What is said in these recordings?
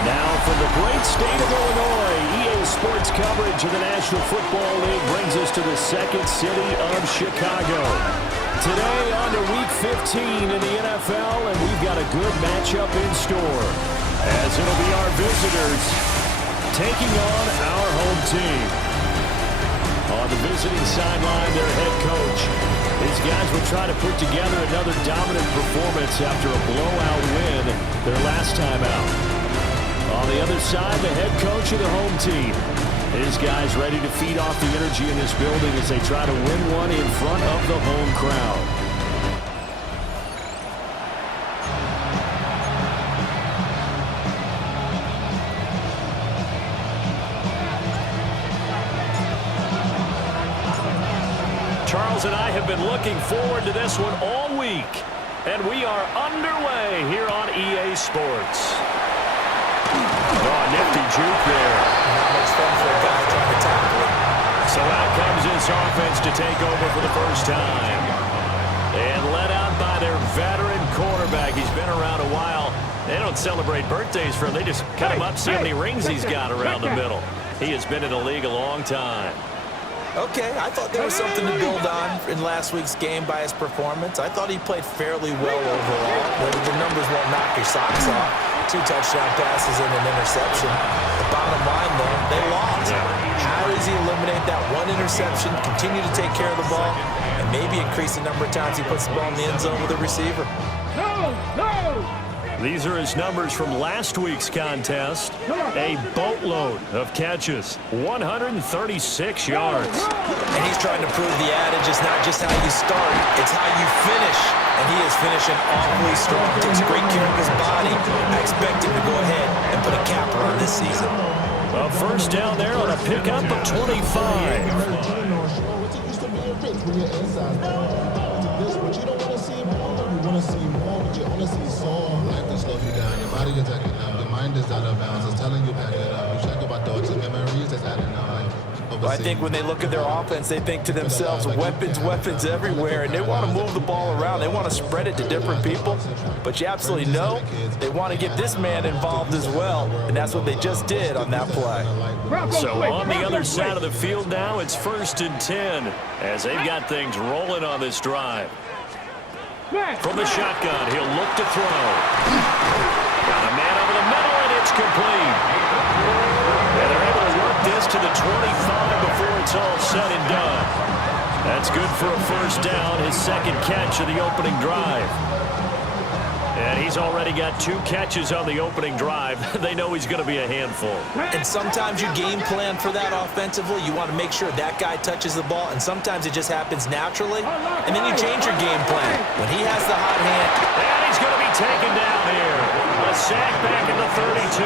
Now from the great state of Illinois, EA Sports coverage of the National Football League brings us to the second city of Chicago. Today on to Week 15 in the NFL, and we've got a good matchup in store, as it'll be our visitors taking on our home team. On the visiting sideline, their head coach. These guys will try to put together another dominant performance after a blowout win their last time out. On the other side, the head coach of the home team. His guys ready to feed off the energy in this building as they try to win one in front of the home crowd. Charles and I have been looking forward to this one all week, and we are underway here on EA Sports. Oh, nifty juke there. Not much fun for a guy trying to tackle it. So out comes this offense to take over for the first time. And led out by their veteran quarterback. He's been around a while. They don't celebrate birthdays for him. They just cut him up, see how many rings he's got around the middle. He has been in the league a long time. Okay, I thought there was something to build on in last week's game by his performance. I thought he played fairly well overall. The numbers won't knock your socks off. 2 touchdown passes and an interception. The bottom line, though, they lost. How does he eliminate that one interception, continue to take care of the ball, and maybe increase the number of times he puts the ball in the end zone with a receiver? These are his numbers from last week's contest. A boatload of catches, 136 yards. And he's trying to prove the adage is not just how you start, it's how you finish. And he is finishing awfully strong. Takes great care of his body. I expect him to go ahead and put a capper on this season. A first down there on a pickup of 25. I think when they look at their offense, they think to themselves, weapons, weapons everywhere, and they want to move the ball around. They want to spread it to different people, but you absolutely know they want to get this man involved as well, and that's what they just did on that play. So on the other side of the field now, it's 1st and 10 as they've got things rolling on this drive. From the shotgun, he'll look to throw. Got a man over the middle, and it's complete. And they're able to work this to the 25 before it's all said and done. That's good for a first down, his second catch of the opening drive. And he's already got 2 catches on the opening drive. They know he's going to be a handful. And sometimes you game plan for that offensively. You want to make sure that guy touches the ball, and sometimes it just happens naturally. And then you change your game plan. When he has the hot hand. And he's going to be taken down here. A sack back at the 32.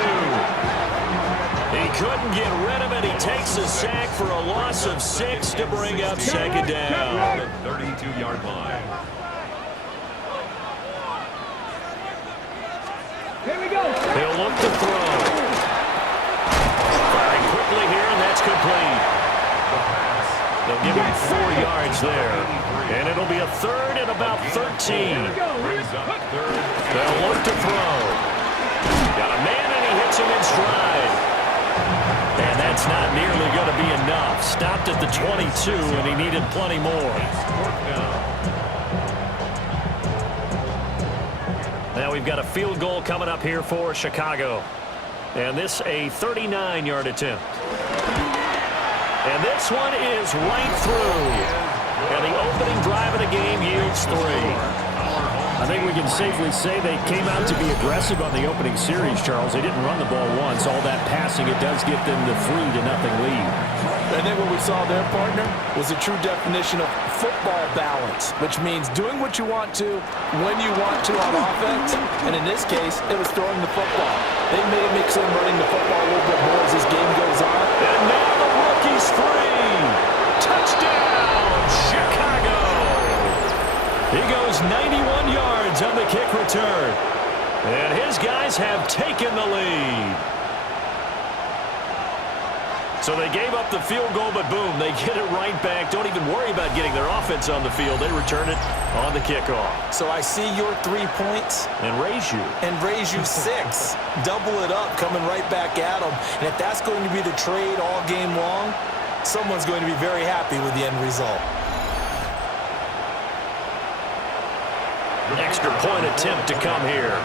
He couldn't get rid of it. He takes a sack for a loss of 6 to bring up second down. 32-yard line. Here we go. He'll look to throw. Firing quickly here, and that's complete. They'll give him 4 yards there. And it'll be a third and about 13. They'll look to throw. Got a man, and he hits him in stride. And that's not nearly going to be enough. Stopped at the 22, and he needed plenty more. Now we've got a field goal coming up here for Chicago. And this a 39-yard attempt. And this one is right through. And the opening drive of the game yields 3. I think we can safely say they came out to be aggressive on the opening series, Charles. They didn't run the ball once. All that passing, it does get them the 3-0 lead. And then what we saw there, partner, was a true definition of football balance, which means doing what you want to, when you want to on offense. And in this case, it was throwing the football. They may mix in running the football a little bit more as this game goes on. And now the rookie's free. Touchdown, Chicago. He goes 91 yards on the kick return. And his guys have taken the lead. So they gave up the field goal, but boom, they get it right back. Don't even worry about getting their offense on the field. They return it on the kickoff. So I see your 3 points. And raise you. And raise you 6. Double it up, coming right back at them. And if that's going to be the trade all game long, someone's going to be very happy with the end result. Extra point attempt to come here.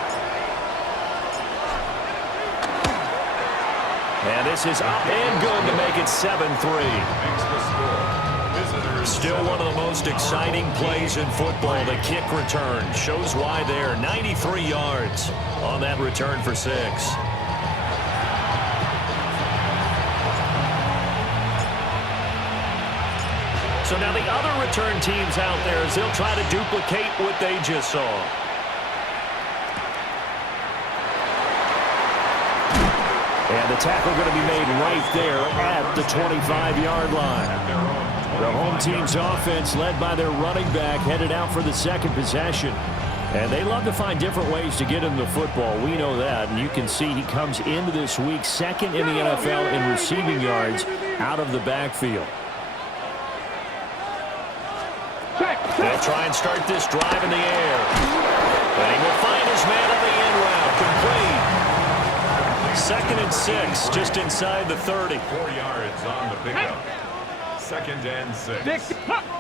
And this is up and good to make it 7-3. Still one of the most exciting plays in football. The kick return shows why there. 93 yards on that return for 6. So now the other return teams out there as they'll try to duplicate what they just saw. And the tackle going to be made right there at the 25-yard line. The home team's offense, led by their running back, headed out for the second possession. And they love to find different ways to get him the football. We know that. And you can see he comes into this week second in the NFL in receiving yards out of the backfield. They'll try and start this drive in the air. And he will find his man on the end route. Complete. 2nd and 6, just inside the 30. 4 yards on the pickup. 2nd and 6.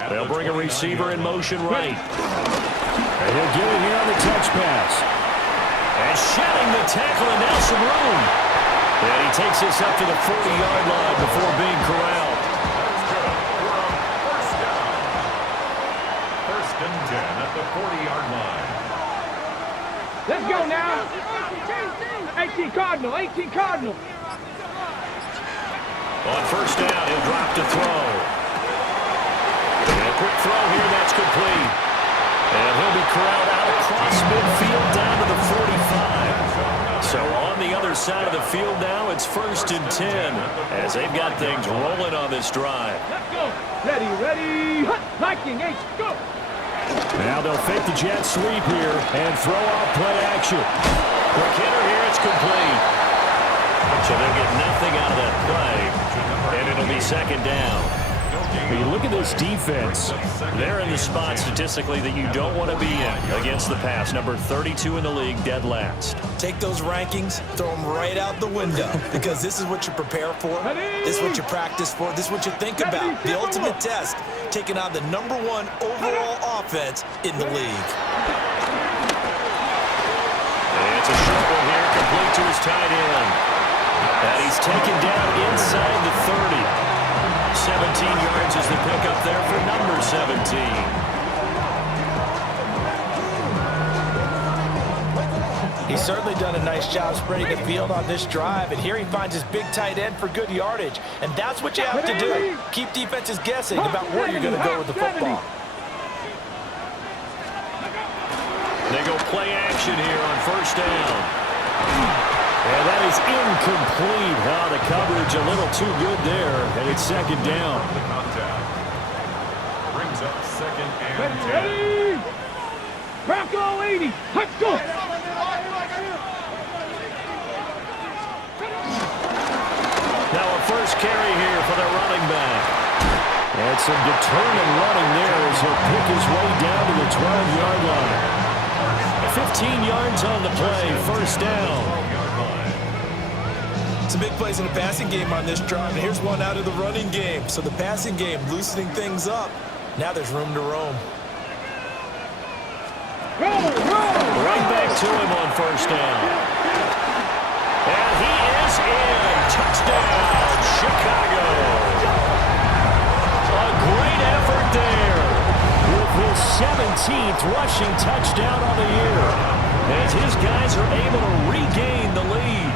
They'll bring a receiver in motion right. And he'll get it here on the touch pass. And shedding the tackle and now some room. And he takes this up to the 40-yard line before being corralled. At the 40-yard line. Let's go now. 18 Cardinal, 18 Cardinal. On first down, he'll drop to throw. And a quick throw here, that's complete. And he'll be corralled out across midfield down to the 45. So on the other side of the field now, it's 1st and 10 as they've got things rolling on this drive. Let's go. Ready, ready. Viking, H, go. Now they'll fake the jet sweep here and throw out play action. Quick hitter here, it's complete. So they'll get nothing out of that play, and it'll be 2nd down. When you look at this defense, they're in the spot statistically that you don't want to be in against the pass. Number 32 in the league, dead last. Take those rankings, throw them right out the window, because this is what you prepare for, this is what you practice for, this is what you think about. The ultimate test, taking on the #1 overall offense in the league. And it's a short one here, complete to his tight end. And he's taken down inside the 30. 17 yards is the pickup there for number 17. He's certainly done a nice job spreading the field on this drive, and here he finds his big tight end for good yardage. And that's what you have to do. Keep defenses guessing about where you're going to go with the football. They go play action here on first down. And that is incomplete. The coverage a little too good there, and it's 2nd down. The contact brings up 2nd and 10. Ready. Bronco 80. Let's go. Now a first carry here for the running back. And some determined running there as he'll pick his way down to the 12-yard line. 15 yards on the play, 1st down. Some big plays in the passing game on this drive, and here's one out of the running game. So the passing game loosening things up. Now there's room to roam. Right back to him on first down. And he is in. Touchdown, Chicago. A great effort there with his 17th rushing touchdown on the year as his guys are able to regain the lead.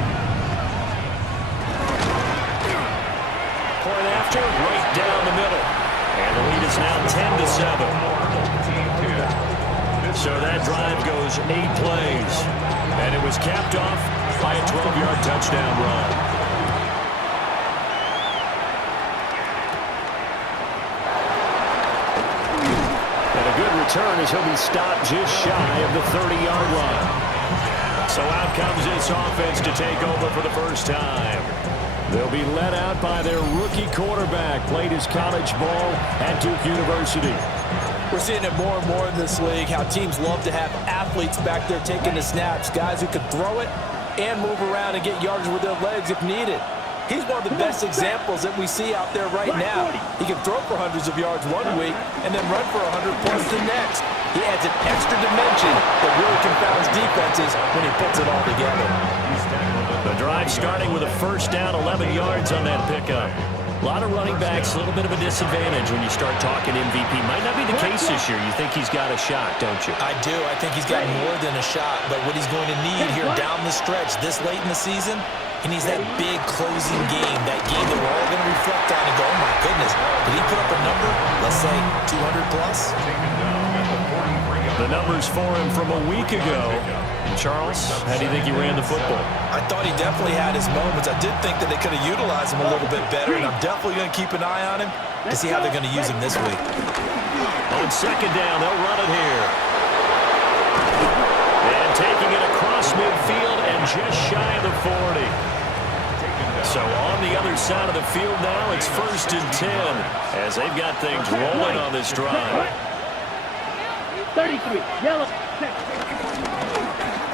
Point after, right down the middle. And the lead is now 10-7. So that drive goes 8 plays. And it was capped off by a 12-yard touchdown run. Return as he'll be stopped just shy of the 30-yard line. So out comes this offense to take over for the first time. They'll be led out by their rookie quarterback. Played his college ball at Duke University. We're seeing it more and more in this league, how teams love to have athletes back there taking the snaps, guys who can throw it and move around and get yardage with their legs if needed. He's one of the best examples that we see out there right now. He can throw for hundreds of yards one week and then run for 100 plus the next. He adds an extra dimension that really confounds defenses when he puts it all together. The drive starting with a first down, 11 yards on that pickup. A lot of running backs, a little bit of a disadvantage when you start talking MVP. Might not be the case this year. You think he's got a shot, don't you? I do. I think he's got more than a shot. But what he's going to need here down the stretch this late in the season, he needs that big closing game, that game that we're all going to reflect on and go, oh, my goodness, did he put up a number, let's say 200 plus? The numbers for him from a week ago. Charles, how do you think he ran the football? I thought he definitely had his moments. I did think that they could have utilized him a little bit better, and I'm definitely going to keep an eye on him to see how they're going to use him this week. On second down, they'll run it here. And taking it across midfield and just shy of the 40. So on the other side of the field now, it's 1st and 10 as they've got things rolling on this drive. 33, yellow.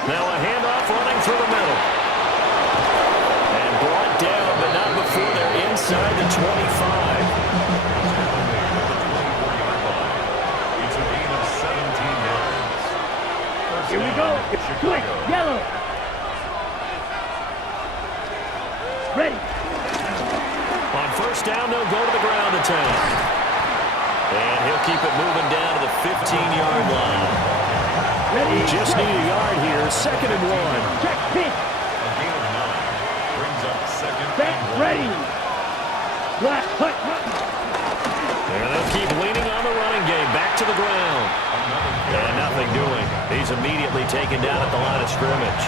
Now a handoff running through the middle. And brought down, but not before they're inside the 25. It's a gain of 17 yards. Here we go. Quick, yellow. Ready. On first down, they'll go to the ground attack. And he'll keep it moving down to the 15-yard line. Ready. Just need a yard here, 2nd and 1. Check pitch. A gain of 9 brings up 2nd Back and 1. ready. Black hut. And they'll keep leaning on the running game. Back to the ground. And nothing doing. He's immediately taken down at the line of scrimmage.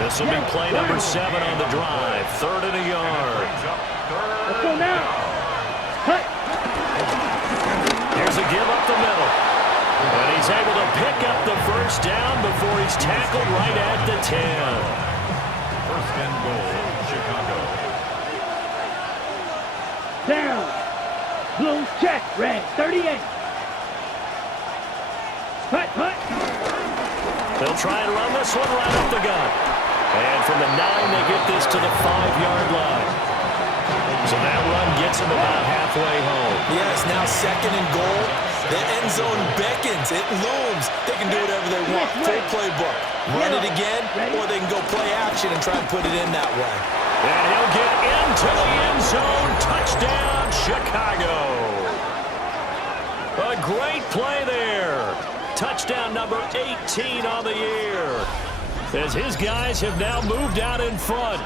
This will be play number 7 on the drive. 3rd and a yard. Let's go now. Hut. Here's a give up the middle. And he's able to pick up the first down before he's tackled right at the 10. 1st and goal, Chicago. Down. Blue check. Red 38. Hut. They'll try and run this one right up the gut. And from the 9, they get this to the 5-yard line. So that run gets them about halfway home. Yes, now 2nd and goal. The end zone beckons. It looms. They can do whatever they want. Full playbook. Run it again, or they can go play action and try and put it in that way. And he'll get into the end zone. Touchdown, Chicago. A great play there. Touchdown number 18 on the year. As his guys have now moved out in front.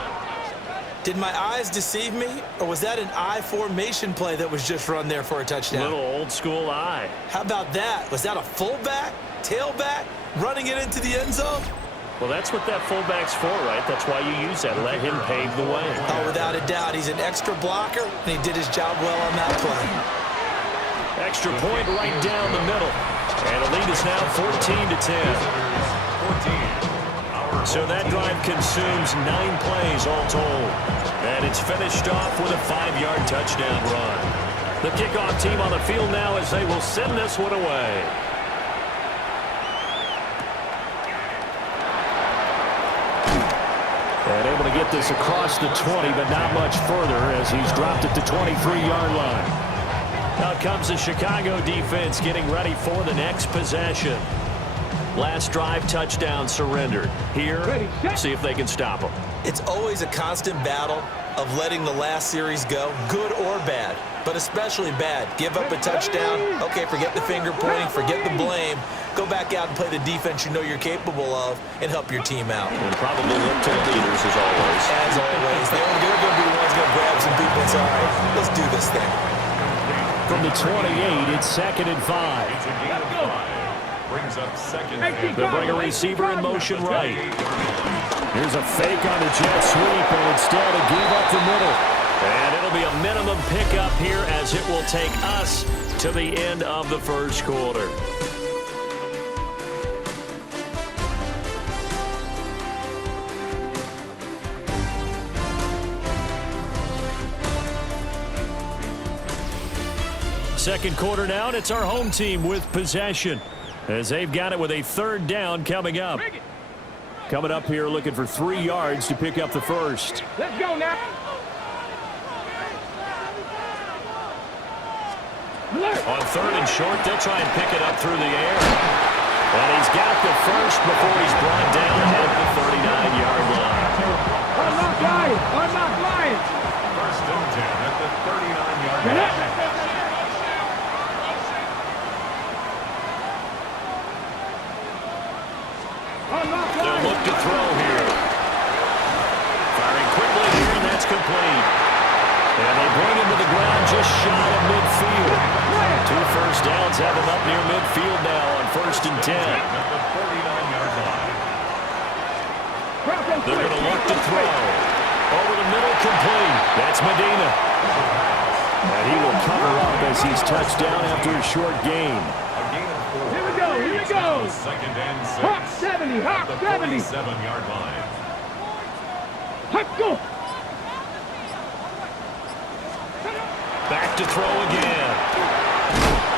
Did my eyes deceive me, or was that an I formation play that was just run there for a touchdown? Little old school eye. How about that? Was that a fullback, tailback, running it into the end zone? Well, that's what that fullback's for, right? That's why you use that. Let him pave the way. Oh, without a doubt. He's an extra blocker, and he did his job well on that play. Extra point right down the middle. And the lead is now 14 to 10. 14. So that drive consumes 9 plays all told. And it's finished off with a 5-yard touchdown run. The kickoff team on the field now as they will send this one away. And able to get this across the 20, but not much further as he's dropped it to 23-yard line. Now comes the Chicago defense getting ready for the next possession. Last drive touchdown surrendered. Here, see if they can stop them. It's always a constant battle of letting the last series go, good or bad, but especially bad. Give up a touchdown. Okay, forget the finger pointing, forget the blame. Go back out and play the defense you know you're capable of and help your team out. And probably look to the leaders as always. As always. They're going to be the ones going to grab some people and say, all right, let's do this thing. From the 28, it's 2nd and 5. It's a gain of 5. Brings up 2nd and They'll bring a receiver in motion right. Here's a fake on the jet sweep, and instead a give up the middle. And it'll be a minimum pickup here as it will take us to the end of the first quarter. second quarter now, and it's our home team with possession as they've got it with a third down coming up. Coming up here looking for 3 yards to pick up the first. Let's go now. On third and short, they'll try and pick it up through the air. And he's got the first before he's brought down at the 39-yard line. Unlock Lions! Unlock Lions! First and 10 at the 39-yard line. Unlock They'll Lions! look to throw here. Firing quickly here, and that's complete. And they bring him to the ground just shy of midfield. 2 first downs have him up near midfield now on first and 10. At the 49-yard line. They're going to look to throw. Over the middle, complete. That's Medina. And he will cover up as he's touched down after a short gain. A gain of 4. Here we go, here we go. Second and 6. Hawk 70, Hawk At the 70. 47-yard line. Let's go. Back to throw again.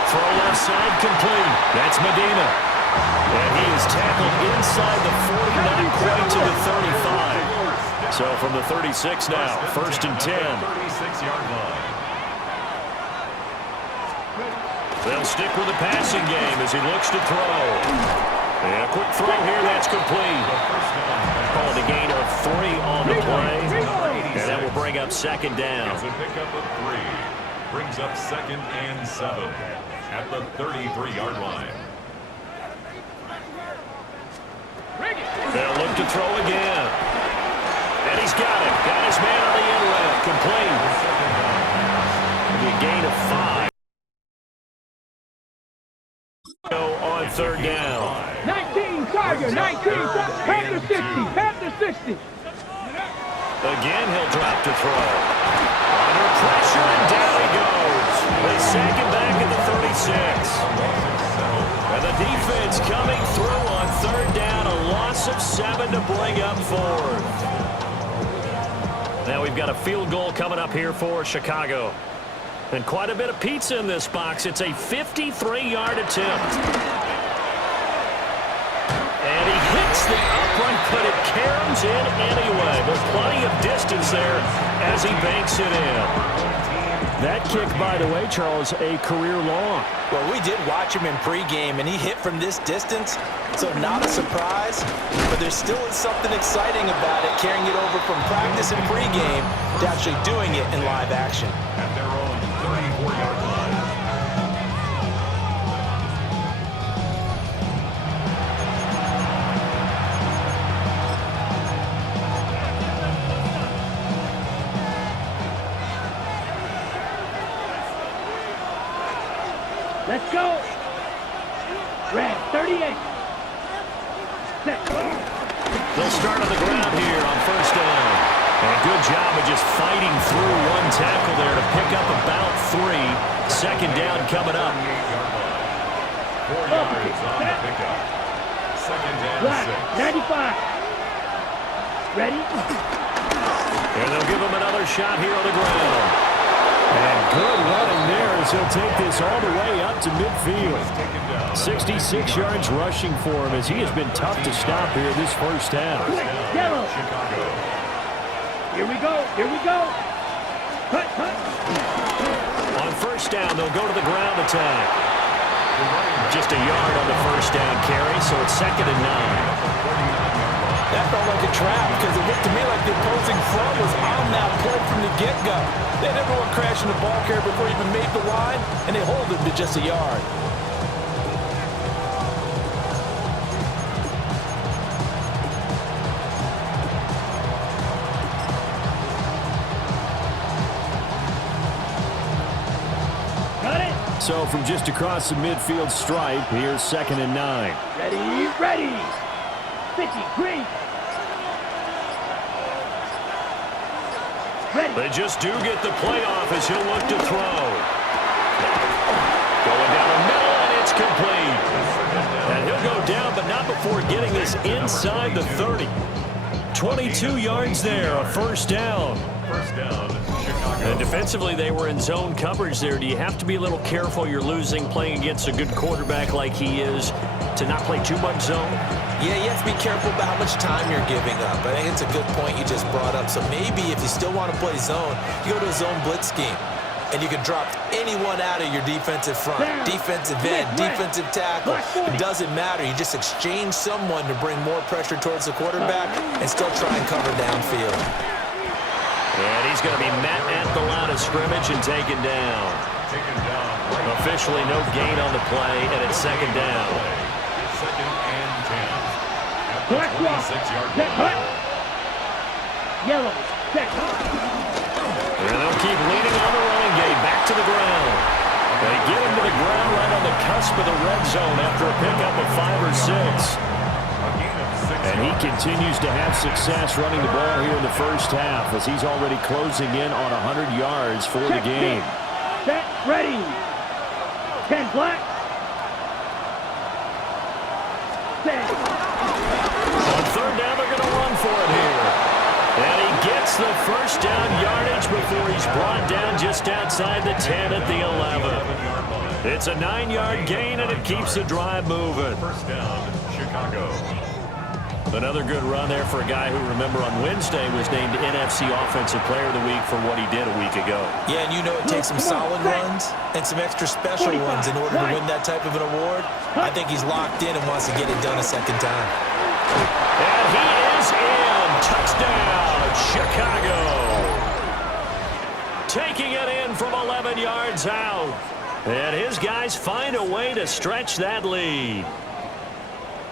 Throw left side, complete. That's Medina. And he is tackled inside the 40, not quite to the 35. So from the 36 now, first and 10. 36-yard line. They'll stick with the passing game as he looks to throw. And a quick throw here, that's complete. Called a gain of 3 on the play. And that will bring up second down. It's a pickup of 3. Brings up second and 7 at the 33-yard line. They'll look to throw again. And he's got it. Got his man on the inlet. Complete. It'll be a gain of 5. On third down. 19, Tiger, 19, Panther 60, Panther 60. Again, he'll drop to throw. Under pressure, and down he goes. They sack him back at the 36. And the defense coming through on third down. A loss of 7 to bring up fourth. Now we've got a field goal coming up here for Chicago. And quite a bit of pizza in this box. It's a 53-yard attempt. And he hits the upright, but it caroms in anyway. But plenty of distance there as he banks it in. That kick, by the way, Charles, a career long. Well, we did watch him in pregame, and he hit from this distance, so not a surprise. But there still is something exciting about it, carrying it over from practice and pregame to actually doing it in live action. At their own 34-yard line. Let's go. Red, 38. Set. They'll start on the ground here on first down. And a good job of just fighting through one tackle there to pick up about 3. Second down coming up. 4 yards on the pickup. Second and Black, 6. 95. Ready? And they'll give him another shot here on the ground. And good running there as he'll take this all the way up to midfield. 66 yards rushing for him as he has been tough to stop here this first half. Yellow. Chicago. Here we go. Here we go. Cut, cut. On first down, they'll go to the ground attack. Just a yard on the first down carry, so it's second and 9. That felt like a trap because it looked to me like the opposing front was on that play from the get-go. They had everyone crashing the ball carrier before he even made the line, and they hold him to just a yard. Got it. So from just across the midfield stripe, here's second and 9. Ready, ready. 50, green. Ready. They just do get the playoff as he'll look to throw. Going down the middle, and it's complete. And he'll go down, but not before getting this inside the 30. 22 yards there, a first down. First down, Chicago. And defensively, they were in zone coverage there. Do you have to be a little careful? You're losing playing against a good quarterback like he is to not play too much zone? Yeah, you have to be careful about how much time you're giving up. I think it's a good point you just brought up. So maybe if you still want to play zone, you go to a zone blitz scheme. And you can drop anyone out of your defensive front, defensive end, defensive tackle. It doesn't matter. You just exchange someone to bring more pressure towards the quarterback and still try and cover downfield. And he's going to be met at the line of scrimmage and taken down. Officially no gain on the play, and it's second down. Second and 10. At the 26-yard line. Yellow, set. And they'll keep leading on the running game. Back to the ground. They get him to the ground right on the cusp of the red zone after a pickup of 5 or 6. And he continues to have success running the ball here in the first half as he's already closing in on 100 yards for the game. Set, ready. 10 black. Set. On third down, they're going to run for it here. And he gets the first down yardage before he's brought down just outside the 10 at the 11. It's a 9-yard gain, and it keeps the drive moving. First down, Chicago. Another good run there for a guy who, remember, on Wednesday was named NFC Offensive Player of the Week for what he did a week ago. Yeah, and you know it takes some solid runs and some extra special ones in order to win that type of an award. I think he's locked in and wants to get it done a second time. And he is in. Touchdown, Chicago. Taking it in from 11 yards out. And his guys find a way to stretch that lead.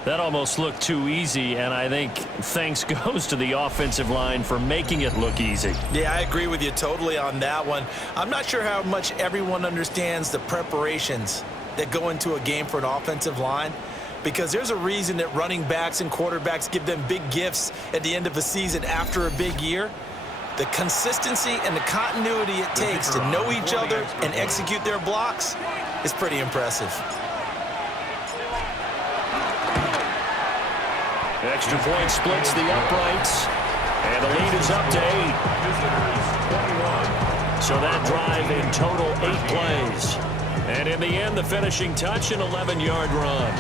That almost looked too easy, and I think thanks goes to the offensive line for making it look easy. Yeah, I agree with you totally on that one. I'm not sure how much everyone understands the preparations that go into a game for an offensive line, because there's a reason that running backs and quarterbacks give them big gifts at the end of a season after a big year. The consistency and the continuity it takes to know each other and execute their blocks is pretty impressive. Extra point splits the uprights, and the lead is up to 8. So that drive in total 8 plays. And in the end, the finishing touch, an 11-yard run.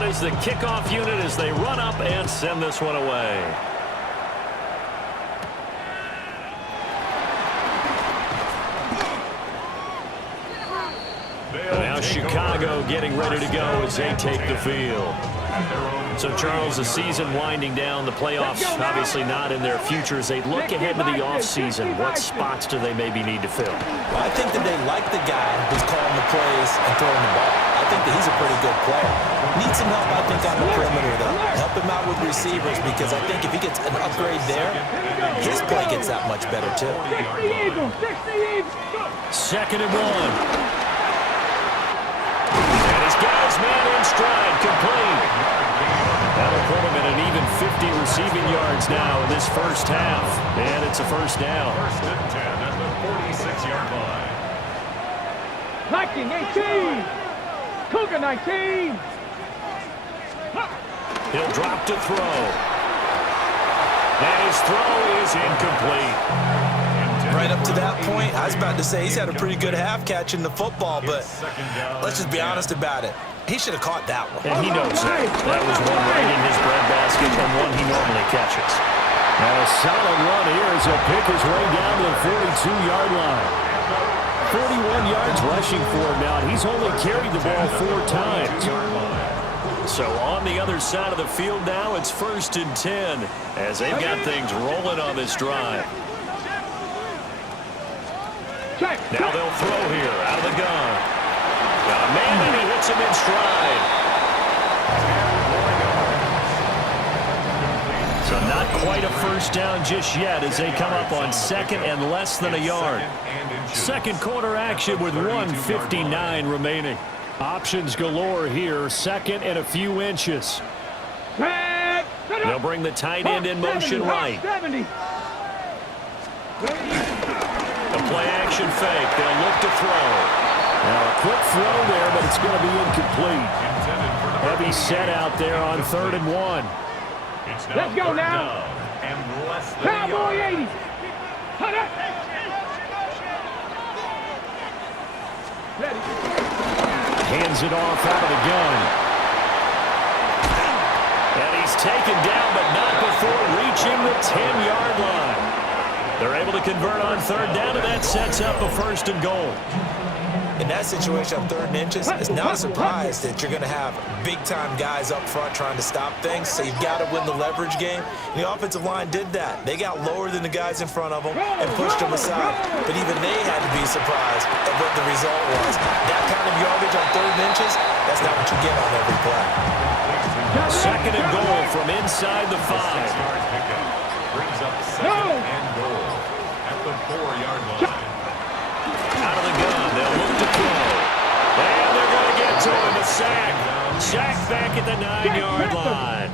Is the kickoff unit as they run up and send this one away. Now Chicago getting ready to go as they take the field. So, Charles, the season winding down, the playoffs obviously not in their future. As they look ahead to the offseason, what spots do they maybe need to fill? Well, I think that they like the guy who's calling the plays and throwing the ball. I think that he's a pretty good player. Needs some help, I think, on the perimeter, though. Help him out with receivers, because I think if he gets an upgrade there, his play gets that much better, too. 60 Eagles, 60 Eagles. Second and 1. And his guys man in stride, complete. That'll put him at an even 50 receiving yards now in this first half. And it's a first down. First and 10 at the 46-yard line. 19, 18. Cougar 19. He'll drop to throw. And his throw is incomplete. Right up to that point, I was about to say he's had a pretty good half catching the football, but let's just be honest about it. He should have caught that one. And he knows that. That was one right in his breadbasket and one he normally catches. And a solid run here as he'll pick his way down to the 42-yard line. 41 yards rushing for him now. He's only carried the ball 4 times. So on the other side of the field now, it's first and 10 as they've got things rolling on this drive. Now they'll throw here out of the gun. Got a man and he hits him in stride. So not quite a first down just yet as they come up on second and less than a yard. Second quarter action with 1:59 remaining. Options galore here. Second and a few inches. Set, They'll bring the tight end in motion right. 70. A play-action fake. They'll look to throw. Now a quick throw there, but it's going to be incomplete. Heavy set out there on 3rd and 1. Let's go now. Cowboy 80. Cut up. Ready. Hands it off out of the gun. And he's taken down, but not before reaching the 10-yard line. They're able to convert on 3rd down, and that sets up a 1st and goal. In that situation on 3rd and inches, it's not a surprise that you're going to have big-time guys up front trying to stop things, so you've got to win the leverage game. And the offensive line did that. They got lower than the guys in front of them and pushed them aside. But even they had to be surprised at what the result was. That kind of yardage on 3rd and inches, that's not what you get on every play. 2nd and goal from inside the 5. Brings up 2nd and goal at the 4-yard line. Out of the gun, they'll look to throw. And they're going to get to him, a sack. Sack back at the 9-yard line.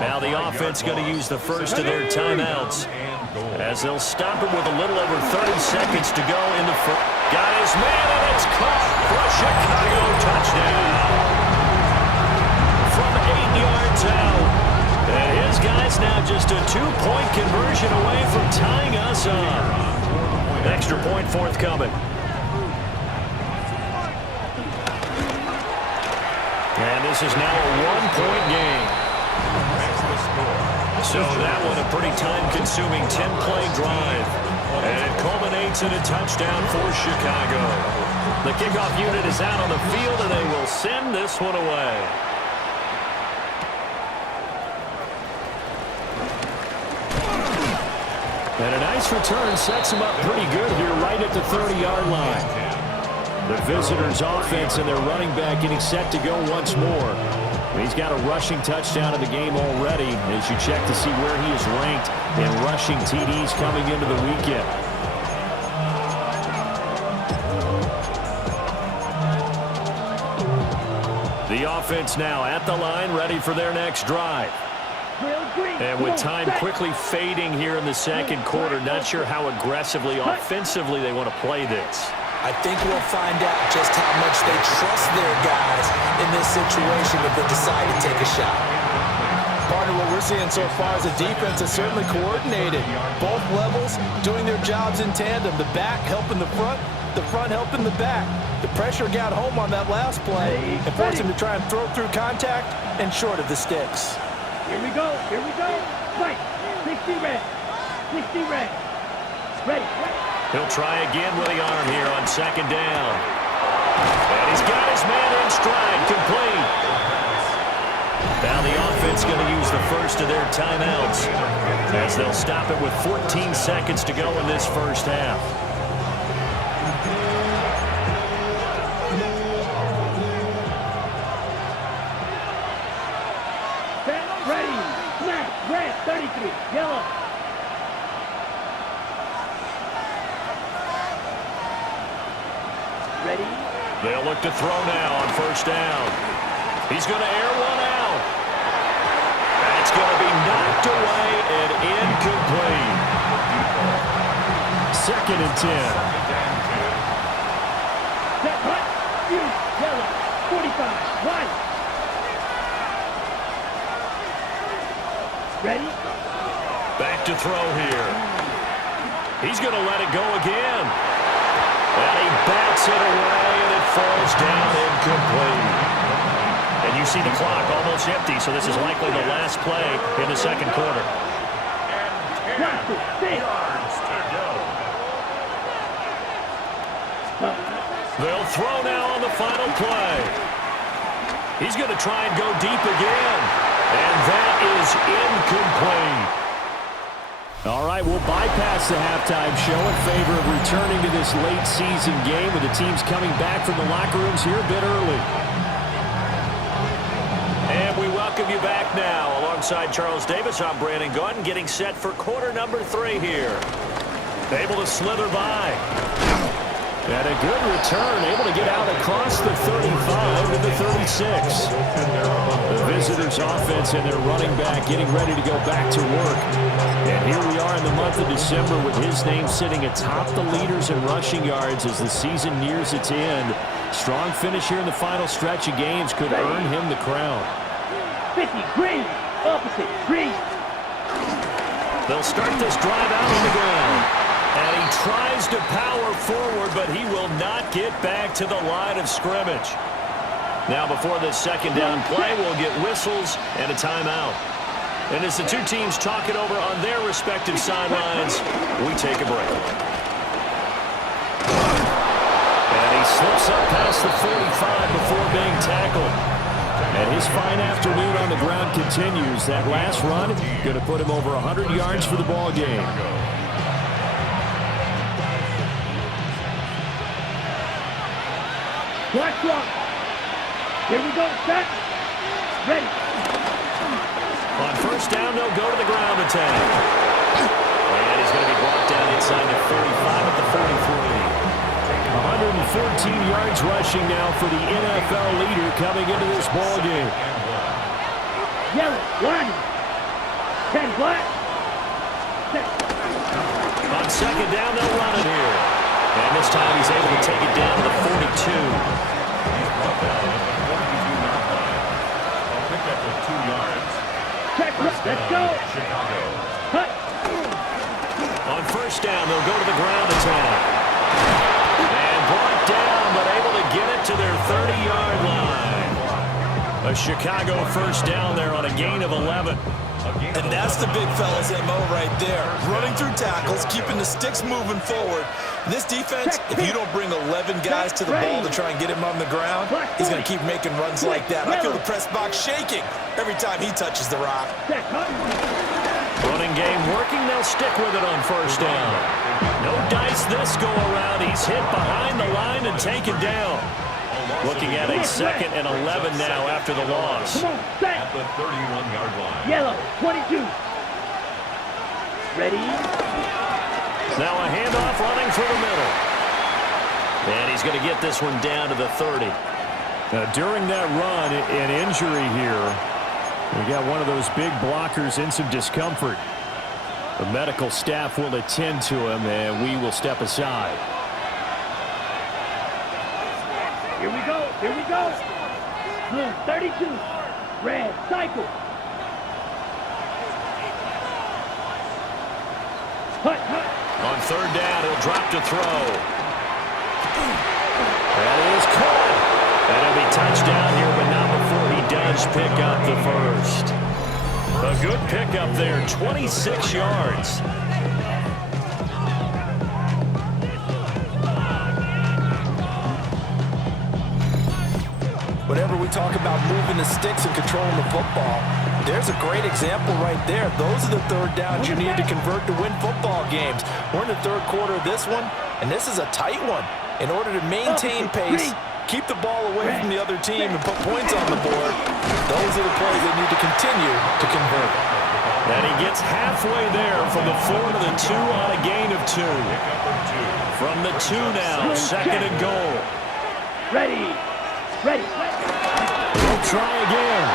Now the offense going to use the first of their timeouts as they'll stop him with a little over 30 seconds to go in the first. Got his man, and it's caught for a Chicago touchdown. From 8 yards out. And his guy's now just a 2-point conversion away from tying us up. Extra point forthcoming. And this is now a 1-point game. So that one a pretty time-consuming 10-play drive. And it culminates in a touchdown for Chicago. The kickoff unit is out on the field, and they will send this one away. And a nice return sets him up pretty good here right at the 30-yard line. The visitors' offense and their running back getting set to go once more. He's got a rushing touchdown in the game already as you check to see where he is ranked in rushing TDs coming into the weekend. The offense now at the line, ready for their next drive. And with time quickly fading here in the 2nd quarter, not sure how aggressively, offensively they want to play this. I think we'll find out just how much they trust their guys in this situation if they decide to take a shot. Partner, what we're seeing so far is the defense is certainly coordinated. Both levels doing their jobs in tandem. The back helping the front helping the back. The pressure got home on that last play and forced him to try and throw through contact and short of the sticks. Here we go. Right. 60 red. 60 red. Ready. He'll try again with the arm here on 2nd down. And he's got his man in stride, complete. Now the offense going to use the first of their timeouts as they'll stop it with 14 seconds to go in this first half. Ready. Snap. Red. 33. Yellow. Ready. They'll look to throw now on 1st down. He's going to air one out. That's going to be knocked away and incomplete. 2nd and 10. Set. Hut. Use. Yellow. 45. Right. Ready? Back to throw here. He's going to let it go again. And he bats it away, and it falls down incomplete. And you see the clock almost empty, so this is likely the last play in the 2nd quarter. They'll throw now on the final play. He's going to try and go deep again. And that is incomplete. All right, we'll bypass the halftime show in favor of returning to this late season game with the teams coming back from the locker rooms here a bit early. And we welcome you back now. Alongside Charles Davis, I'm Brandon Gaudin, getting set for quarter number 3 here. Able to slither by. And a good return, able to get out across the 35 to the 36. The visitors' offense and their running back getting ready to go back to work. And here we are in the month of December with his name sitting atop the leaders in rushing yards as the season nears its end. Strong finish here in the final stretch of games could earn him the crown. 50, green, opposite, green. They'll start this drive out on the ground. And he tries to power forward, but he will not get back to the line of scrimmage. Now, before this second down play, we'll get whistles and a timeout. And as the two teams talk it over on their respective sidelines, we take a break. And he slips up past the 45 before being tackled. And his fine afternoon on the ground continues. That last run going to put him over 100 yards for the ball game. Black clock. Here we go, set. Ready. On first down, they'll go to the ground attack. And he's going to be brought down inside the 45 at the 43. 114 yards rushing now for the NFL leader coming into this ball game. Yellow, line. 10 black. Set. On second down, they'll run it here. And this time he's able to take it down to the 42. Check, let's go. Cut. On first down, they'll go to the ground attack. And brought down, but able to get it to their 30-yard line. A Chicago first down there on a gain of 11. And that's the big fella's MO right there. Running through tackles, keeping the sticks moving forward. This defense, if you don't bring 11 guys to the ball to try and get him on the ground, he's going to keep making runs like that. I feel the press box shaking every time he touches the rock. Running game working, they'll stick with it on first down. No dice this go around. He's hit behind the line and taken down. Looking at a second and 11 now after the loss. Come on, set. At the 31-yard line. Yellow, 22. Ready. Now a handoff running through the middle. And he's going to get this one down to the 30. During that run, an injury here. We got one of those big blockers in some discomfort. The medical staff will attend to him, and we will step aside. Here we go, here we go. Blue, 32. Red, cycle. Hut, hut. On third down, he'll drop to throw. That is caught. And it'll be touchdown here, but not before he does pick up the first. A good pickup there, 26 yards. Whenever we talk about moving the sticks and controlling the football, there's a great example right there. Those are the third downs you need to convert to win football games. We're in the third quarter of this one, and this is a tight one. In order to maintain pace, keep the ball away from the other team, and put points on the board, those are the plays they need to continue to convert. And he gets halfway there from the 4 to the 2 on a gain of 2. From the 2 now, second and goal. Ready. Ready. He'll try again,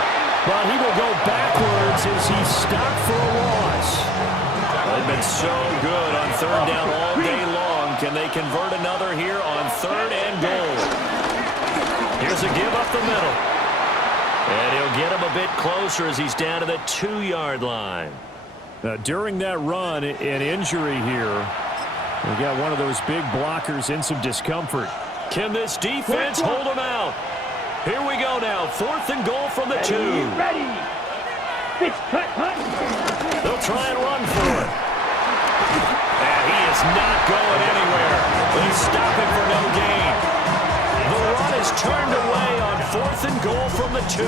but he will go backwards as he's stopped for a loss. They've been so good on third down all day long. Can they convert another here on third and goal? Here's a give up the middle. And he'll get him a bit closer as he's down to the 2-yard line. During that run, an injury here. We got one of those big blockers in some discomfort. Can this defense hold him out? Here we go now. Fourth and goal from the 2. Ready. Pitch, cut, cut. They'll try and run for it. And he is not going anywhere. They stop him for no gain. The run is turned away on fourth and goal from the 2.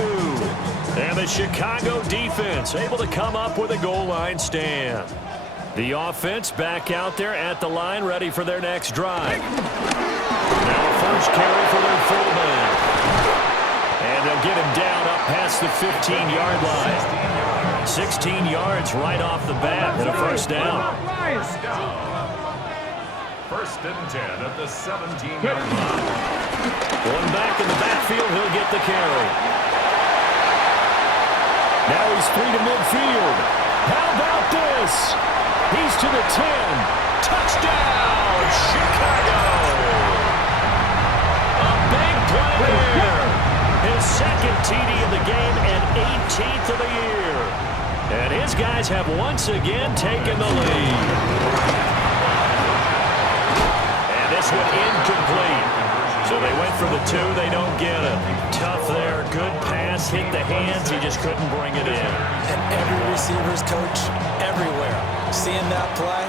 And the Chicago defense able to come up with a goal line stand. The offense back out there at the line, ready for their next drive. Now a first carry for their fullback. And they'll get him down up past the 15-yard line. 16 yards right off the bat and a first down. First and 10 at the 17-yard line. Going back in the backfield, he'll get the carry. Now he's free to midfield. How about this? He's to the 10. Touchdown, Chicago! A big play there. His second TD of the game and 18th of the year. And his guys have once again taken the lead. And this one incomplete. So they went for the 2, they don't get it. Tough there, good pass, hit the hands, he just couldn't bring it in. And every receiver's coach, everywhere, seeing that play,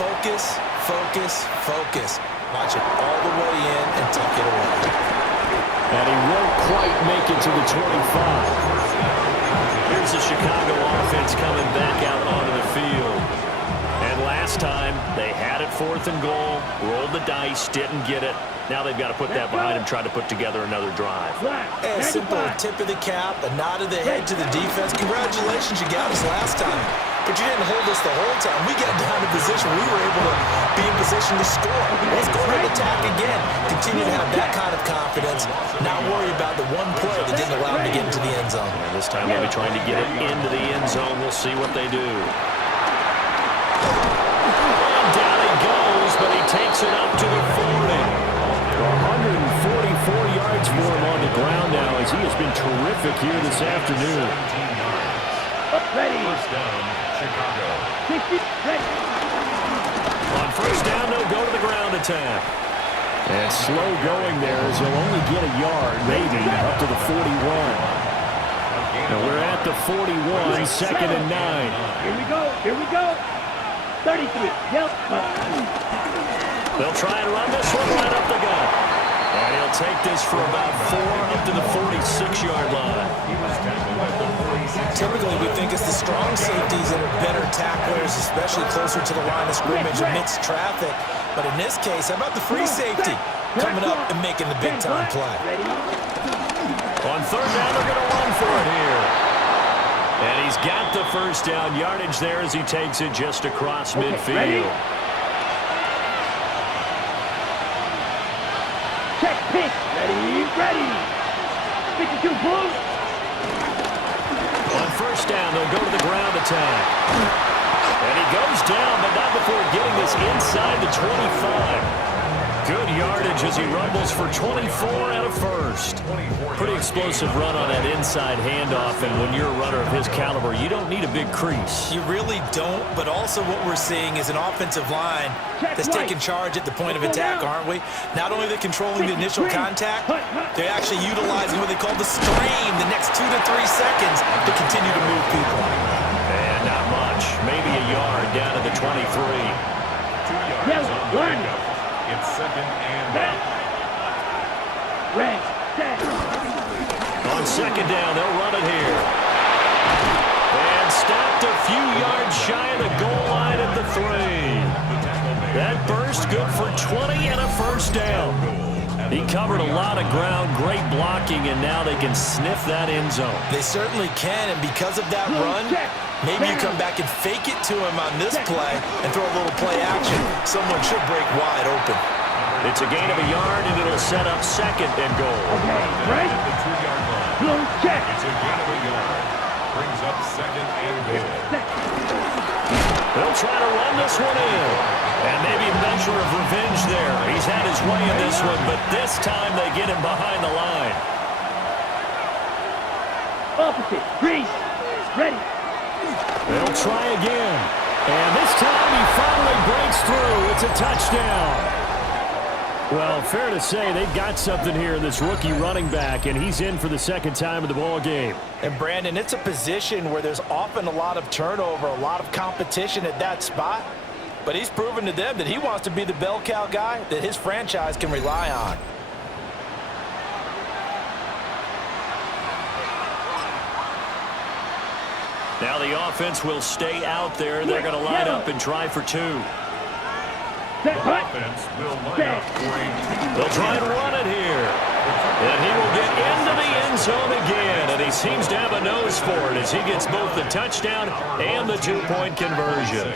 focus, focus, focus. Watch it all the way in and tuck it away. And he won't quite make it to the 25. Here's the Chicago offense coming back out onto the field. And last time, they had it 4th and goal, rolled the dice, didn't get it. Now they've got to put that behind them, try to put together another drive. A simple tip of the cap, a nod of the head to the defense. Congratulations, you got us last time. But you didn't hold us the whole time. We got down to position. We were able to be in position to score. Let's go ahead and attack again. Continue to have that kind of confidence. Not worry about the one play that didn't allow them to get into the end zone. And this time they'll be trying to get it into the end zone. We'll see what they do. And down he goes, but he takes it up to the 40. 144 yards for him on the ground now as he has been terrific here this afternoon. Ready. First down, Chicago. 60, ready. On first down, they'll go to the ground attack. And slow going there as he'll only get a yard, maybe, up to the 41. And we're at the 41, 2nd and 9. Here we go, here we go. 33, yep. They'll try and run this one right up the gut. And he'll take this for about 4 up to the 46-yard line. Typically, we think it's the strong safeties that are better tacklers, especially closer to the line of scrimmage amidst traffic. But in this case, how about the free safety coming up and making the big-time play? On third down, they're going to run for it here. And he's got the first down yardage there as he takes it just across midfield. Check, pitch, ready. 52, blue. On first down, they'll go to the ground attack. And he goes down, but not before getting this inside the 25. Good yardage as he rumbles for 24 and a first. Pretty explosive run on that inside handoff, and when you're a runner of his caliber, you don't need a big crease. You really don't, but also what we're seeing is an offensive line that's taking charge at the point of attack, aren't we? Not only are they controlling the initial contact, they're actually utilizing what they call the stream, the next 2 to 3 seconds to continue to move people. And not much, maybe a yard down to the 23. 2 yards on the pickup. It's 2nd and 8. Red, set. On second down, they'll run it here. And stopped a few yards shy of the goal line at the 3. That burst good for 20 and a first down. He covered a lot of ground, great blocking, and now they can sniff that end zone. They certainly can, and because of that run, maybe you come back and fake it to him on this play and throw a little play action. Someone should break wide open. It's a gain of a yard, and it'll set up 2nd and goal. Okay, right. At the 2-yard line. Blue, check. It's a gain of a yard. Brings up 2nd and goal. They'll try to run this one in. And maybe a measure of revenge there. He's had his way in this one, but this time they get him behind the line. Opposite, freeze, ready. They'll try again. And this time he finally breaks through. It's a touchdown. Well, fair to say they've got something here in this rookie running back, and he's in for the 2nd time of the ball game. And Brandon, it's a position where there's often a lot of turnover, a lot of competition at that spot. But he's proven to them that he wants to be the bell cow guy that his franchise can rely on. Now the offense will stay out there. They're going to line up and try for 2. The offense will line up for 8. They'll try and run it here. And he will get into the end zone again. And he seems to have a nose for it as he gets both the touchdown and the 2-point conversion.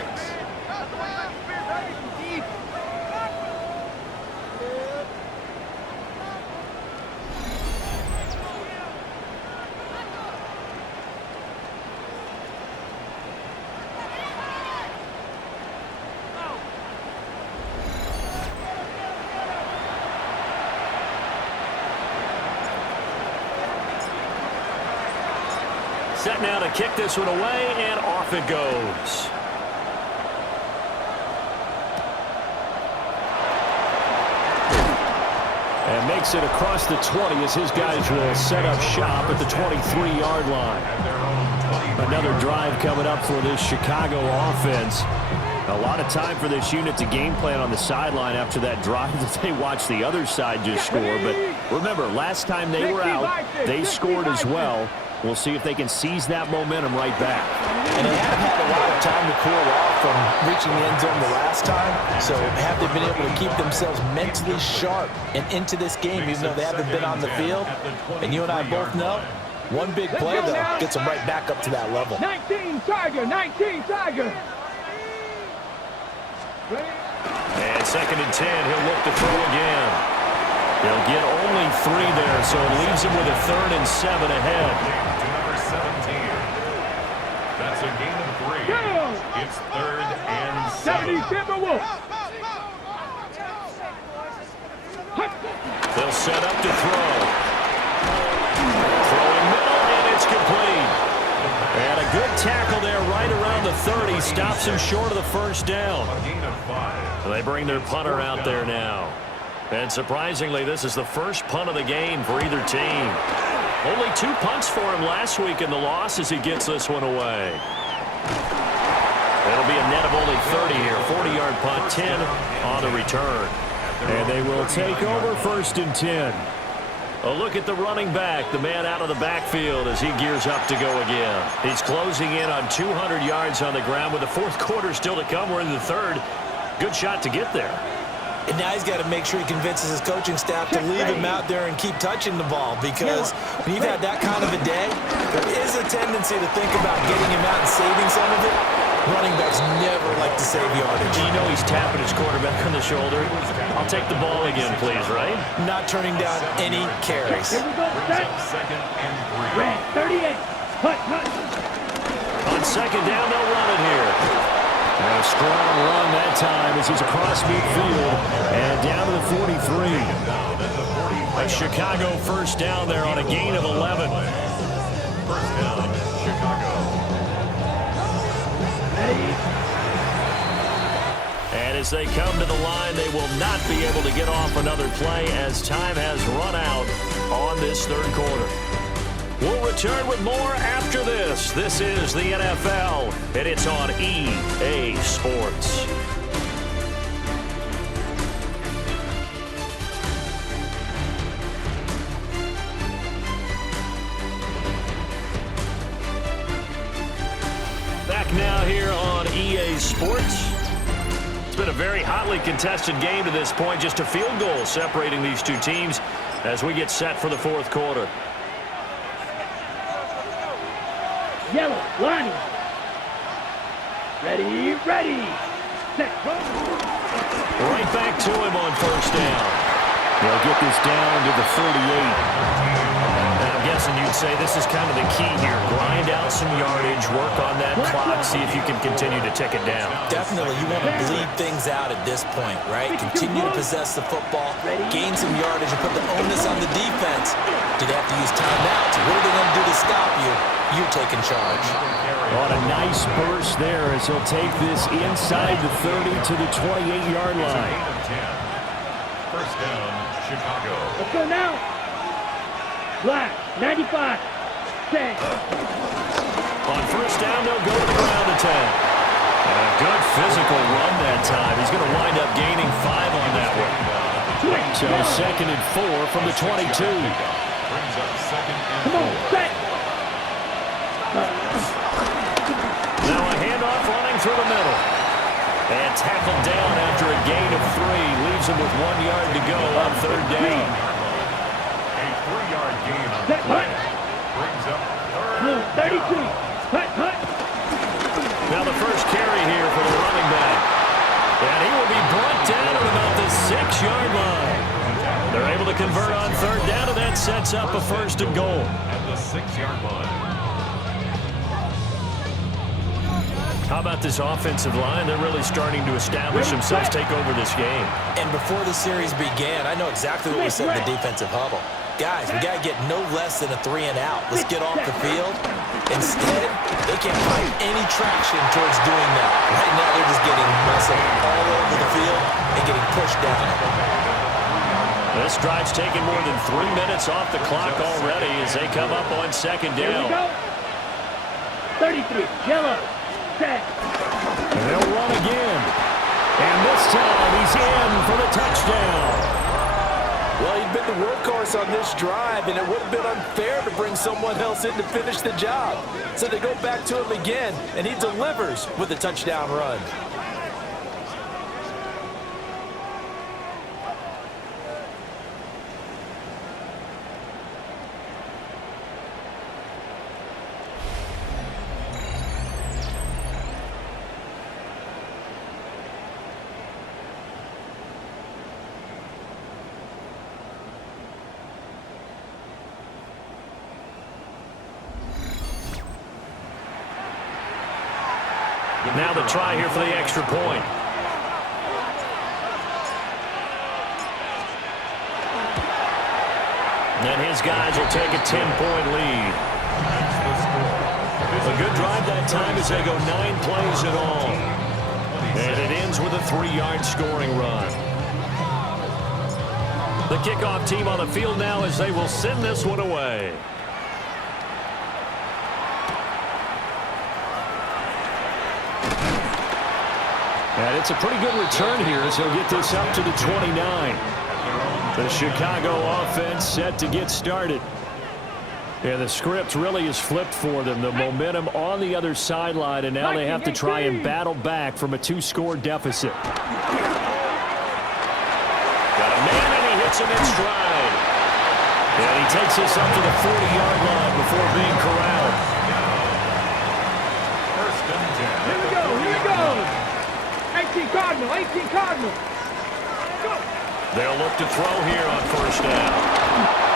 Set now to kick this one away, and off it goes. And makes it across the 20 as his guys will set up shop at the 23-yard line. Another drive coming up for this Chicago offense. A lot of time for this unit to game plan on the sideline after that drive that they watched the other side just score. But remember, last time they were out, they scored as well. We'll see if they can seize that momentum right back. And they have had a lot of time to cool off from reaching the end zone the last time. So have they been able to keep themselves mentally sharp and into this game, even though they haven't been on the field? And you and I both know, one big play, though, gets them right back up to that level. 19 Tiger, 19 Tiger. And 2nd and 10, he'll look to throw again. They'll get only 3 there, so it leaves him with a 3rd and 7 ahead. To number 17. That's a gain of 3. It's 3rd and 7. 70 Timberwolves. They'll set up to throw. Throwing middle, and it's complete. And a good tackle there right around the 30. Stops him short of the first down. A gain of 5. They bring their punter out there now. And surprisingly, this is the first punt of the game for either team. Only 2 punts for him last week in the loss as he gets this one away. It'll be a net of only 30 here. 40-yard punt, 10 on the return. And they will take over 1st and 10. A look at the running back, the man out of the backfield as he gears up to go again. He's closing in on 200 yards on the ground with the 4th quarter still to come. We're in the 3rd. Good shot to get there. And now he's got to make sure he convinces his coaching staff to leave him out there and keep touching the ball, because when you've had that kind of a day, there is a tendency to think about getting him out and saving some of it. Running backs never like to save yardage. You know he's tapping his quarterback on the shoulder. I'll take the ball again, please, right? Not turning down any carries. Here we go, set. 2nd and 3. Red, 38. Hut, hut. On 2nd down, they'll run it here. And a strong run that time as he's across midfield and down to the 43. A Chicago 1st down there on a gain of 11. 1st down, Chicago. And as they come to the line, they will not be able to get off another play as time has run out on this 3rd quarter. We'll return with more after this. This is the NFL, and it's on EA Sports. Back now here on EA Sports. It's been a very hotly contested game to this point. Just a field goal separating these two teams as we get set for the 4th quarter. Yellow, Lonnie. Ready, ready. Set. Right back to him on 1st down. They'll get this down to the 38. And I'm guessing you'd say this is kind of the key here. Grind out some yardage, work on that clock, see if you can continue to tick it down. Definitely, you want to bleed things out at this point, right? Continue to possess the football, gain some yardage, and put the onus on the defense. Do they have to use timeouts? What are they going to do to stop you? You're taking charge. On a nice burst there as he'll take this inside the 30 to the 28-yard line. 1st down, Chicago. Let's go now. Black, 95. 10. On 1st down, they'll go to the ground attack. And a good physical run that time. He's going to wind up gaining 5 on that one. So 2nd and 4 from the 22. Brings up 2nd and 4. Come on, set. Now a handoff running through the middle. And tackled down after a gain of 3. Leaves him with 1 yard to go on 3rd down. A 3-yard gain on Set, play. hut. Brings up 32. 3rd down. Hut, hut. Now the first carry here for the running back. And he will be brought down at about the 6-yard line. They're able to convert on 3rd down, and that sets up a 1st and goal. At the 6-yard line. How about this offensive line? They're really starting to establish themselves, take over this game. And before the series began, I know exactly what we said in the defensive huddle. guys, we got to get no less than a 3 and out. Let's get off the field. Instead, they can't find any traction towards doing that. Right now, they're just getting muscle all over the field and getting pushed down. This drive's taken more than 3 minutes off the clock already as they come up on second down. Here we go. 33, yellow, set. And they'll run again. And this time he's in for the touchdown. Well, he'd been the workhorse on this drive, and it would have been unfair to bring someone else in to finish the job. So they go back to him again, and he delivers with a touchdown run. Now the try here for the extra point. And his guys will take a 10-point lead. A good drive that time as they go 9 plays in all. And it ends with a 3-yard scoring run. The kickoff team on the field now as they will send this one away. And it's a pretty good return here as he'll get this up to the 29. The Chicago offense set to get started. And the script really is flipped for them. The momentum on the other sideline, and now they have to try and battle back from a 2-score deficit. Got a man, and he hits him in stride. And he takes this up to the 40-yard line before being corralled. First and 10. Here we go, here we go. 18 Cardinal, 18 Cardinal. Go. They'll look to throw here on first down.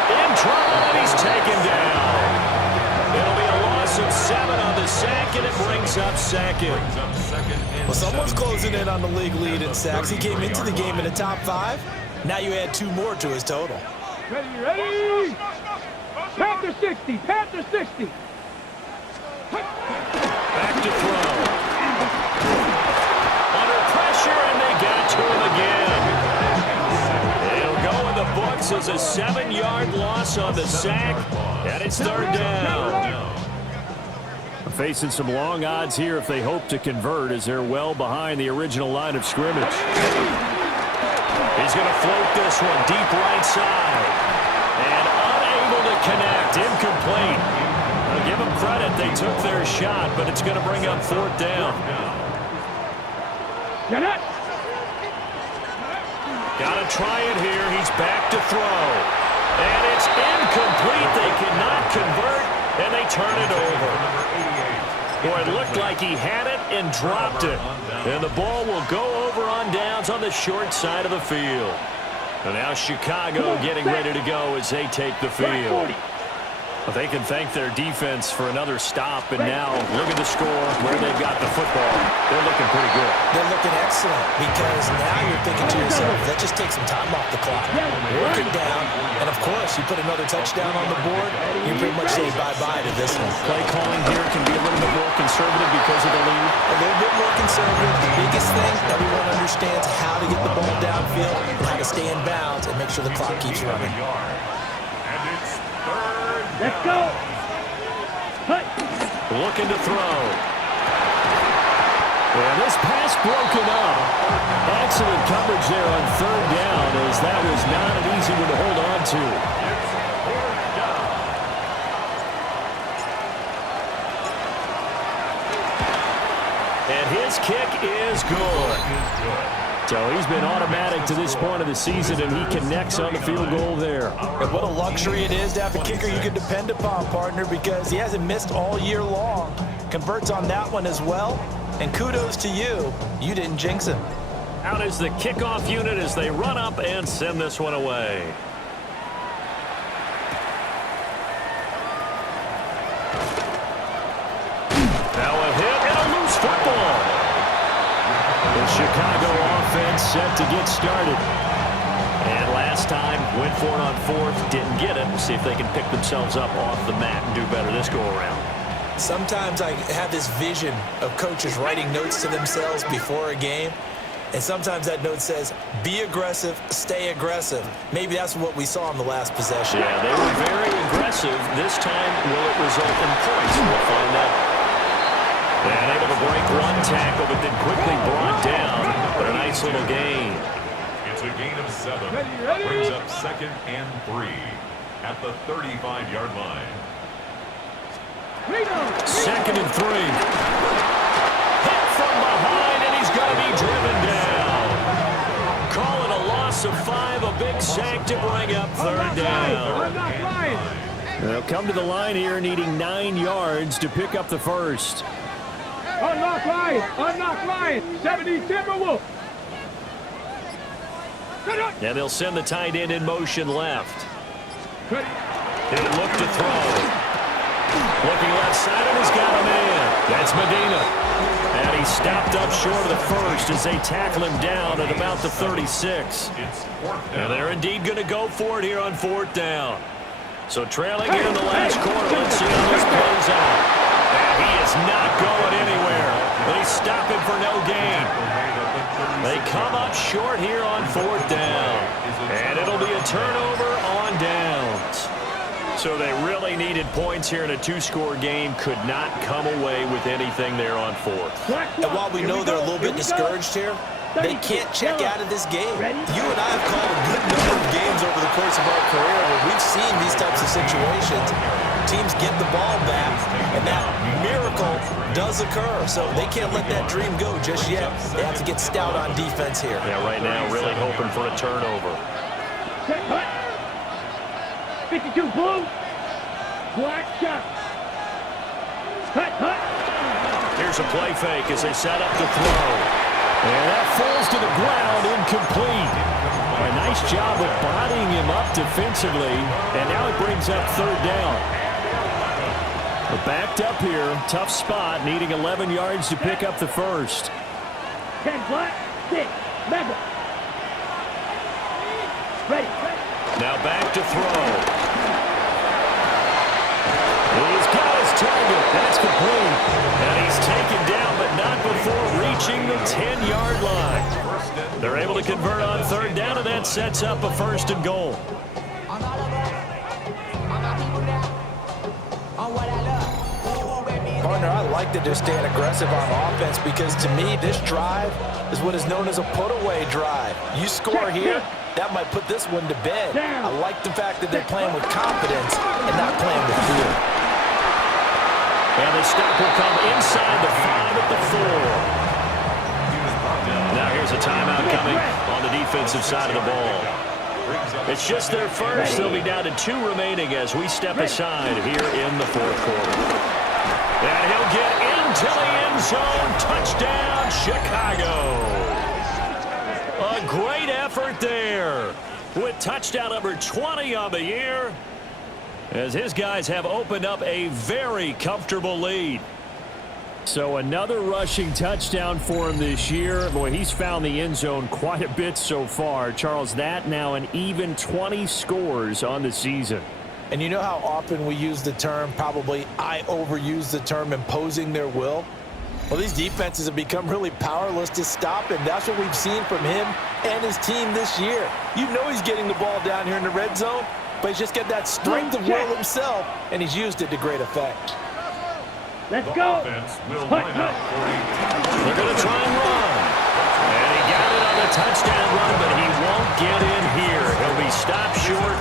In trouble, and he's taken down. It'll be a loss of 7 on the sack, and it brings up second. Well, someone's closing in on the league lead in sacks. He came into the game in the top 5. Now you add 2 more to his total. Ready, ready. Panther 60, Panther 60. Back to throw. Under pressure, and they got to him again. It'll go in the books as a 7-yard loss on the sack, and it's third down. Facing some long odds here if they hope to convert, as they're well behind the original line of scrimmage. He's going to float this one deep right side. And unable to connect, incomplete. I'll give them credit, they took their shot, but it's going to bring up fourth down. Get it. Got to try it here. He's back to throw. And it's incomplete. They cannot convert, and they turn it over. Boy, it looked like he had it and dropped it. And the ball will go over on downs on the short side of the field. And now Chicago getting ready to go as they take the field. But they can thank their defense for another stop, and now look at the score where they've got the football. They're looking pretty good. They're looking excellent because now you're thinking to yourself, let's just take some time off the clock. Work it down, and of course, you put another touchdown on the board, you pretty much say bye-bye to this one. Play calling here can be a little bit more conservative because of the lead. A little bit more conservative. The biggest thing everyone understands how to get the ball downfield and how to stay in bounds and make sure the clock keeps running. And it's third. Let's go. Hey. Looking to throw. And this pass broken up. Excellent coverage there on third down, as that was not an easy one to hold on to. And his kick is good. So he's been automatic to this point of the season, and he connects on the field goal there. And what a luxury it is to have a kicker you can depend upon, partner, because he hasn't missed all year long. Converts on that one as well. And kudos to you. You didn't jinx him. Out is the kickoff unit as they run up and send this one away. Now a hit and a loose football. The Chicago offense set to get started. And last time, went for it on fourth, didn't get it. See if they can pick themselves up off the mat and do better this go-around. Sometimes I have this vision of coaches writing notes to themselves before a game, and sometimes that note says, be aggressive, stay aggressive. Maybe that's what we saw in the last possession. Yeah, they were very aggressive. This time, will it result in points? We'll find out. And able to break one tackle, but then quickly brought down. But a nice little gain. It's a gain of 7. Brings up 2nd and 3 at the 35-yard line. 2nd and 3. Hit from behind, and he's going to be driven down. Calling a loss of 5, a big sack to bring up 3rd down. They'll come to the line here, needing 9 yards to pick up the first. Unlock line, 70 Timberwolf. And they'll send the tight end in motion left. He'll look to throw. Looking left side, and he's got a man. That's Medina. And he stopped up short of the first as they tackle him down at about the 36. And they're indeed going to go for it here on 4th down. So trailing here in the last quarter. Let's see how this plays out. And he is not going anywhere. They stop him for no gain. They come up short here on 4th down. And it'll be a turnover on downs. So they really needed points here in a 2-score game. Could not come away with anything there on 4th. And while we know they're a little bit discouraged here, they can't check out of this game. You and I have called a good number of games over the course of our career where we've seen these types of situations. Teams get the ball back, and that miracle does occur. So they can't let that dream go just yet. They have to get stout on defense here. Yeah, right now really hoping for a turnover. 52 blue. Black shot. Here's a play fake as they set up to throw. And that falls to the ground, incomplete. A nice job of bodying him up defensively. And now it brings up 3rd down. We're backed up here. Tough spot, needing 11 yards to pick up the first. 10 black, 6, member. Ready. Now back to throw. He's got his target. That's complete. And he's taken down, but not before reaching the 10-yard line. They're able to convert on 3rd down, and that sets up a 1st and goal. Partner, I like that they're staying aggressive on offense because, to me, this drive is what is known as a put-away drive. You score here, that might put this one to bed. I like the fact that they're playing with confidence and not playing with fear. And the stop will come inside the 5 at the 4. Now here's a timeout coming on the defensive side of the ball. It's just their first. They'll be down to 2 remaining as we step aside here in the 4th quarter. And he'll get into the end zone. Touchdown, Chicago. A great effort there with touchdown number 20 on the year, as his guys have opened up a very comfortable lead. So another rushing touchdown for him this year. Boy, he's found the end zone quite a bit so far. Charles, that now an even 20 scores on the season. And you know how often we use the term, probably I overuse the term, imposing their will? Well, these defenses have become really powerless to stop him. That's what we've seen from him and his team this year. You know he's getting the ball down here in the red zone, but he's just got that strength of will himself, and he's used it to great effect. Let's go. Will line up for They're going to try and run. And he got it on the touchdown run, but he won't get in here. He'll be stopped short,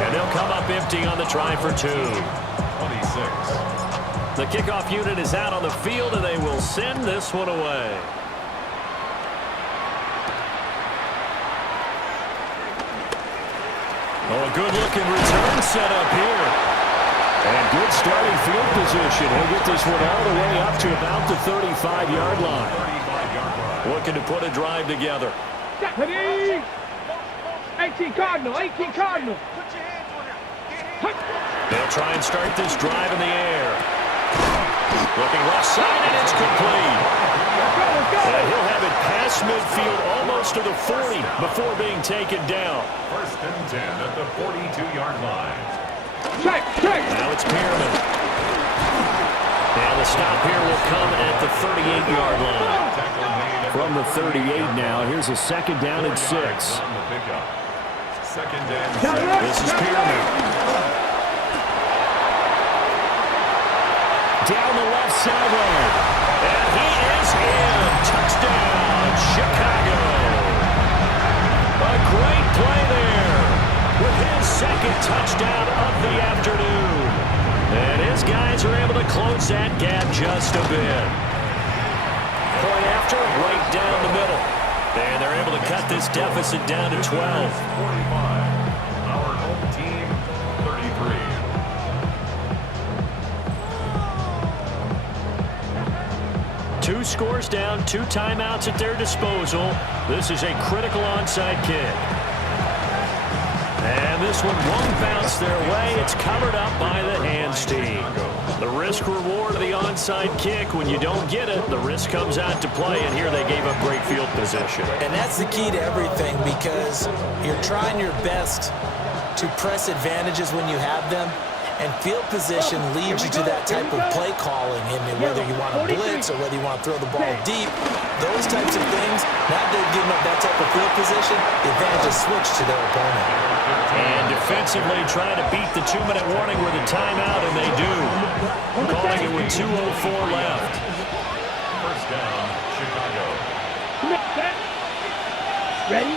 and they'll come up empty on the try for 2. 26. The kickoff unit is out on the field, and they will send this one away. Oh, a good-looking return set up here. And good starting field position. He'll get this one all the way up to about the 35-yard line. Looking to put a drive together. 18 Cardinal, 18 Cardinal. They'll try and start this drive in the air. Looking left side, and it's complete. And he'll have it past midfield almost to the 40 before being taken down. 1st and 10 at the 42-yard line. Check. Now it's Pearman. And the stop here will come at the 38-yard line. From the 38 now, here's a 2nd down and 6. 2nd and 6. This is Pearman. Down the left sideline. And he is in. Touchdown, Chicago. A great play there with his 2nd touchdown of the afternoon. And his guys are able to close that gap just a bit. Point after, right down the middle. And they're able to cut this deficit down to 12. 45. Our home team, 33. Two scores down, 2 timeouts at their disposal. This is a critical onside kick. And this one won't bounce their way. It's covered up by the hands team. The risk-reward of the onside kick, when you don't get it, the risk comes out to play, and here they gave up great field position. And that's the key to everything, because you're trying your best to press advantages when you have them, and field position leads you to that type of play calling, and whether you want to blitz or whether you want to throw the ball deep, those types of things, now they've given up that type of field position, the advantage is switched to their opponent. And defensively trying to beat the 2-minute warning with a timeout, and they do. Calling it with 2:04 left. 1st down, Chicago. Ready?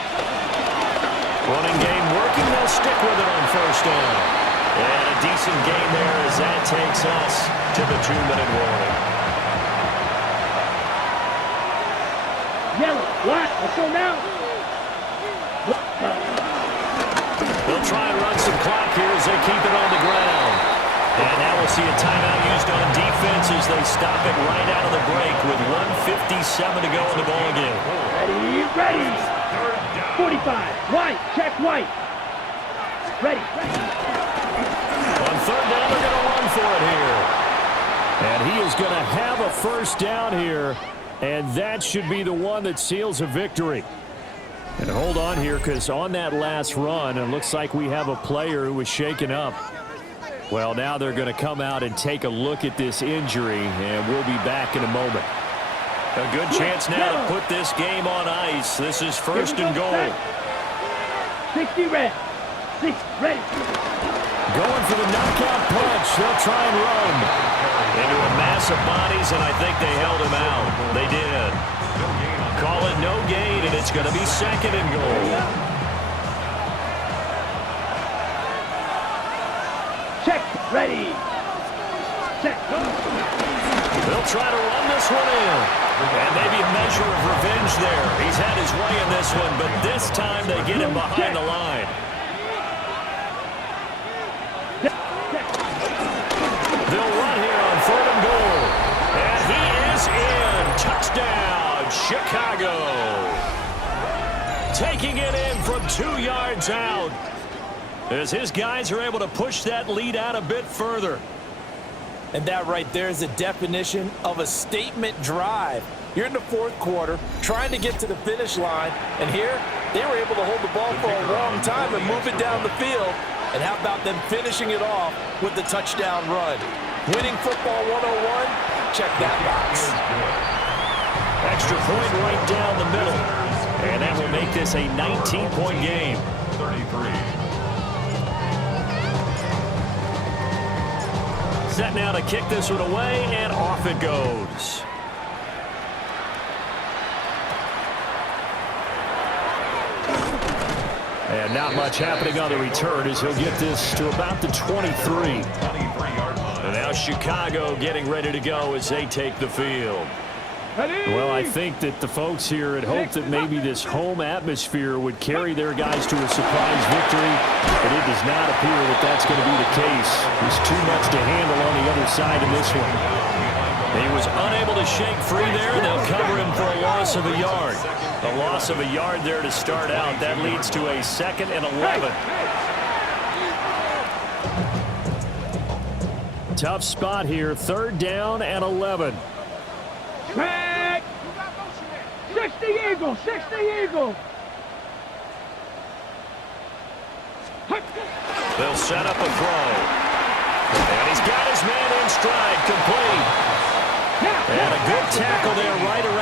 Running game working. They'll stick with it on 1st down. And a decent gain there as that takes us to the 2-minute warning. Yellow. What? Let's go now. They'll try and run some clock here as they keep it on the ground. And now we'll see a timeout used on defense as they stop it right out of the break with 1:57 to go in the ball game. Ready. 45. White. Check white. Ready. On 3rd down, they're going to run for it here. And he is going to have a 1st down here. And that should be the one that seals a victory. And hold on here, because on that last run, it looks like we have a player who was shaken up. Well, now they're going to come out and take a look at this injury, and we'll be back in a moment. A good chance now to put this game on ice. This is 1st and goal. 60 red. 6 ready. Going for the knockout punch. They'll try and run into a mass of bodies, and I think they held him out. They did. Call it no gain, and it's going to be 2nd and goal. Check. Ready. Check. They'll try to run this one in. And maybe a measure of revenge there. He's had his way in this one, but this time they get him behind the line. They'll run here on 3rd and goal. And he is in. Touchdown, Chicago. Taking it in from 2 yards out, as his guys are able to push that lead out a bit further. And that right there is a definition of a statement drive. You're in the 4th quarter, trying to get to the finish line, and here they were able to hold the ball for a long time and move it down the field. And how about them finishing it off with the touchdown run? Winning football 101, check that box. Extra point right down the middle. And that will make this a 19-point game. 33. Set now to kick this one away, and off it goes. And not much happening on the return as he'll get this to about the 23. 23-yard line. And now Chicago getting ready to go as they take the field. Well, I think that the folks here had hoped that maybe this home atmosphere would carry their guys to a surprise victory, but it does not appear that that's going to be the case. There's too much to handle on the other side of this one. He was unable to shake free there. They'll cover him for a loss of a yard. A loss of a yard there to start out. That leads to a 2nd and 11. Tough spot here. 3rd down and 11. Track. 60 Eagle, 60 Eagle. They'll set up a throw. And he's got his man in stride, complete. And a good tackle there right around.